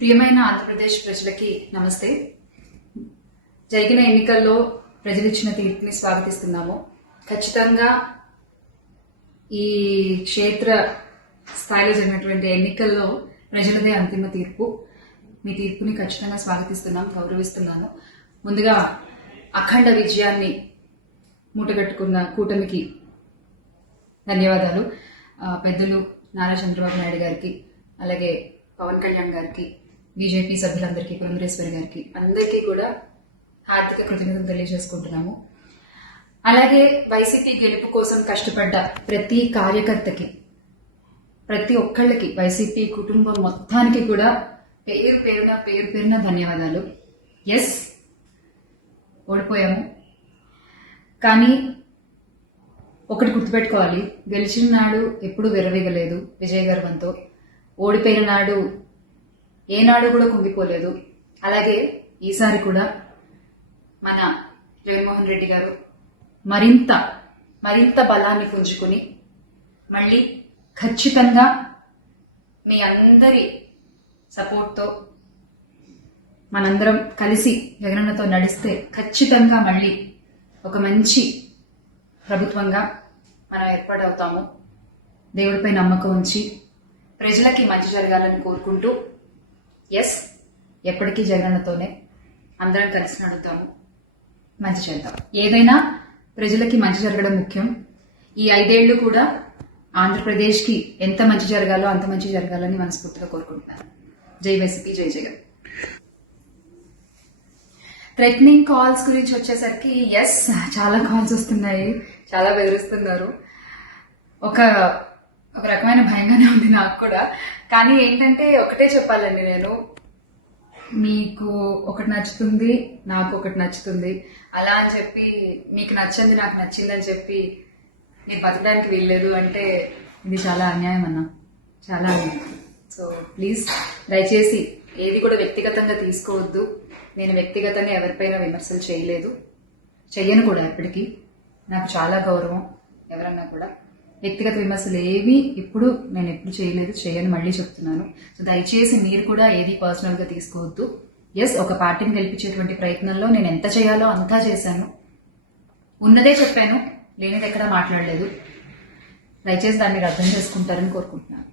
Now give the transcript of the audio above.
ప్రియమైన ఆంధ్రప్రదేశ్ ప్రజలకి నమస్తే. జరిగిన ఎన్నికల్లో ప్రజలు ఇచ్చిన తీర్పుని స్వాగతిస్తున్నాము. ఖచ్చితంగా ఈ క్షేత్ర స్థాయిలో జరిగినటువంటి ఎన్నికల్లో ప్రజలదే అంతిమ తీర్పు. మీ తీర్పుని ఖచ్చితంగా స్వాగతిస్తున్నాం, గౌరవిస్తున్నాను. ముందుగా అఖండ విజయాన్ని మూటగట్టుకున్న కూటమికి ధన్యవాదాలు. పెద్దలు నారా చంద్రబాబు నాయుడు గారికి, అలాగే పవన్ కళ్యాణ్ గారికి, బీజేపీ సభ్యులందరికీ, పురంధరేశ్వరి గారికి, అందరికీ కూడా హార్దిక కృతజ్ఞతలు తెలియజేసుకుంటున్నాము. అలాగే వైసీపీ గెలుపు కోసం కష్టపడ్డ ప్రతి కార్యకర్తకి, ప్రతి ఒక్కళ్ళకి, వైసీపీ కుటుంబం మొత్తానికి కూడా పేరు పేరున ధన్యవాదాలు. ఎస్, ఓడిపోయాము, కానీ ఒకటి గుర్తుపెట్టుకోవాలి, గెలిచిన నాడు ఎప్పుడు విరవీగలేదు విజయ గర్వంతో, ఓడిపోయిన నాడు ఏనాడు కూడా కుంగిపోలేదు. అలాగే ఈసారి కూడా మన జగన్మోహన్ రెడ్డి గారు మరింత బలాన్ని పుంజుకుని మళ్ళీ ఖచ్చితంగా మీ అందరి సపోర్ట్తో మనందరం కలిసి జగనన్నతో నడిస్తే ఖచ్చితంగా మళ్ళీ ఒక మంచి ప్రభుత్వంగా మనం ఏర్పాటవుతాము. దేవుడిపై నమ్మకం ఉంచి ప్రజలకి మంచి జరగాలని కోరుకుంటూ, ఎస్, ఎప్పటికీ జగనన్నతోనే అందరం కలిసి నడుతాము, మంచి చేద్దాం. ఏదైనా ప్రజలకి మంచి జరగడం ముఖ్యం. ఈ 5 ఏళ్లు కూడా ఆంధ్రప్రదేశ్కి ఎంత మంచి జరగాలో అంత మంచి జరగాలని మనస్ఫూర్తిగా కోరుకుంటున్నాను. జై వైసీపీ, జై జగన్. థ్రెటనింగ్ కాల్స్ గురించి వచ్చేసరికి, ఎస్, చాలా కాల్స్ వస్తున్నాయి, చాలా బెదిరిస్తున్నారు. ఒక రకమైన భయంగానే ఉంది నాకు కూడా. కానీ ఏంటంటే ఒకటే చెప్పాలండి, నేను మీకు ఒకటి నచ్చుతుంది, నాకు ఒకటి నచ్చుతుంది, అలా అని చెప్పి మీకు నచ్చింది నాకు నచ్చిందని చెప్పి మీరు బతకడానికి వీల్లేదు అంటే ఇది చాలా అన్యాయం అన్న, చాలా అన్యాయం. సో ప్లీజ్, దయచేసి ఏది కూడా వ్యక్తిగతంగా తీసుకోవద్దు. నేను వ్యక్తిగతంగా ఎవరిపైన విమర్శలు చేయలేదు, చెయ్యను కూడా. ఎప్పటికీ నాకు చాలా గౌరవం. ఎవరన్నా కూడా వ్యక్తిగత విమర్శలు ఏవి ఇప్పుడు నేను ఎప్పుడు చేయలేదు, చేయను, మళ్ళీ చెప్తున్నాను. సో దయచేసి మీరు కూడా ఏది పర్సనల్గా తీసుకోవద్దు. ఎస్, ఒక పార్టీని గెలిపించేటువంటి ప్రయత్నంలో నేను ఎంత చేయాలో అంతా చేశాను, ఉన్నదే చెప్పాను, లేనిది ఎక్కడా మాట్లాడలేదు. దయచేసి దాన్ని అర్థం చేసుకుంటారని కోరుకుంటున్నాను.